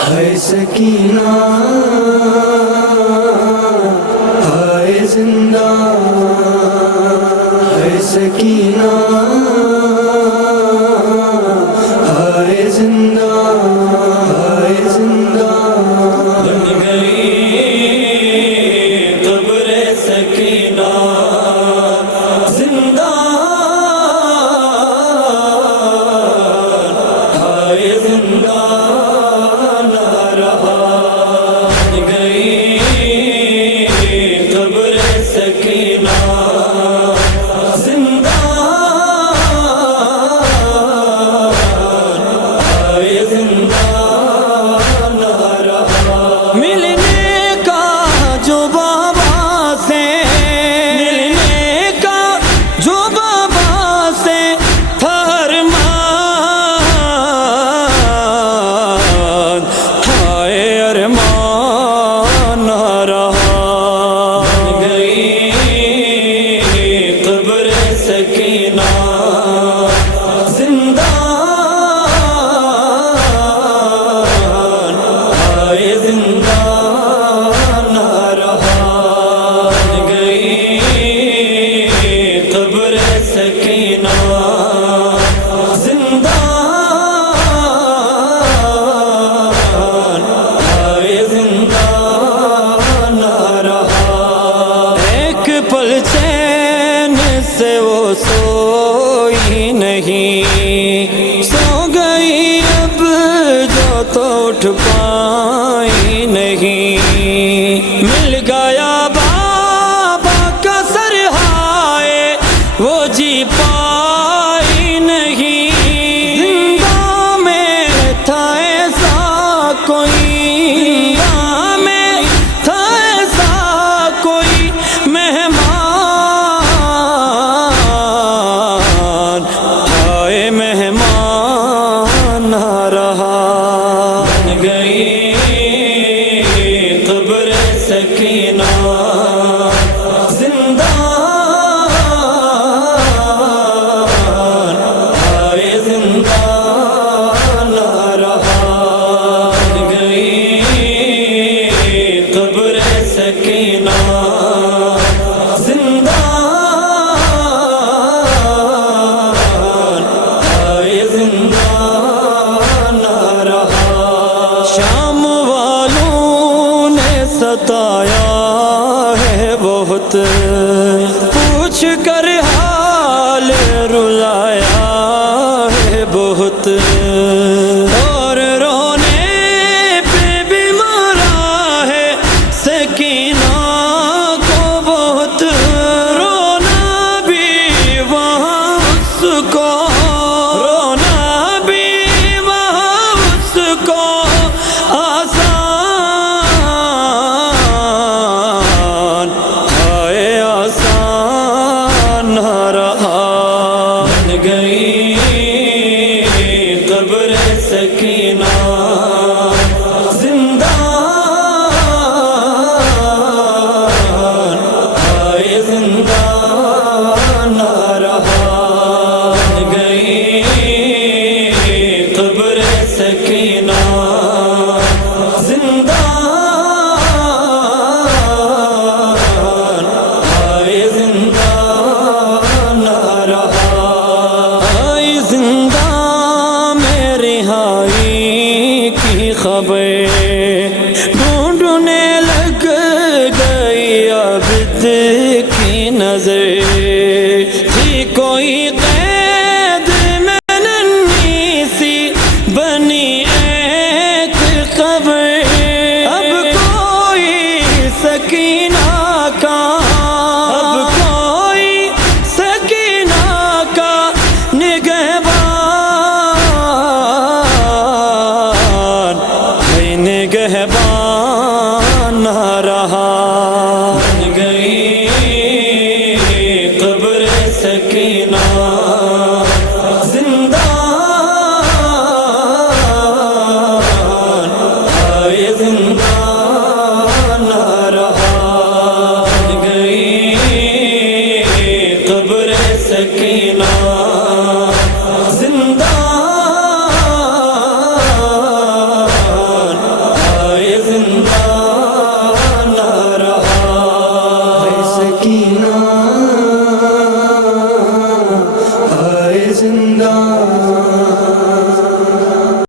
ہے سکینہ ہائے زندہ ہے سکینہ ہائے زندہ ہائے زندہ بن گئی قبر سکینہ زندہ ہائے زندہ نہ رہا بن گئی قبر سکینہ زندہ ہائے زندہ نہ رہا ملنے کا جو بابا سے ملنے کا جو بابا سے تھا ارمان ہائے ارمان نہ رہا بن گئی قبر سکینہ زندہ ہائے زندہ نہ رہا بن گئی قبر سکینہ زندہ ہائے زندہ نہ رہا ایک پل چین سے وہ سوئی نہیں سو گئی اب جو تو اٹھ پائی نہیں مل گیا بابا کا سرہائے وہ جی پائی نہیں زندہ میں تھا ایسا کوئی زندہ میں تھا ایسا کوئی مہمان ہائے مہمان نہ رہا بن گئی قبر سکینہ زندہ ہائے زندہ نہ رہا بن گئی قبر سکینہ زندہ ہائے زندہ نہ رہا شام والوں نے ستایا ہے بہت پوچھ کر حال رلایا ہے بہت اور رونے پہ بھی مارا ہے سکینہ کو بہت رونا بھی وہاں اس کو رونا بھی وہاں اس کو آسان ہائے آسان نہ رہا بن گئی قبر سکینہ زندہ ہائے زندہ نہ رہا بن گئی قبر سکینہ زندہ ہائے زندہ نہ رہا ہائے زندہ میں رہائی کی خبر ڈھونڈنے لگ گئی عابد کی نظر تھی کوئی قید میں ننھی سی بنی ایک خبر اب کوئی سکینہ کا اب کوئی سکینہ کا نگہبان ہے نگہبان نہ رہا بن گئی قبر سکینہ زندہ زندہ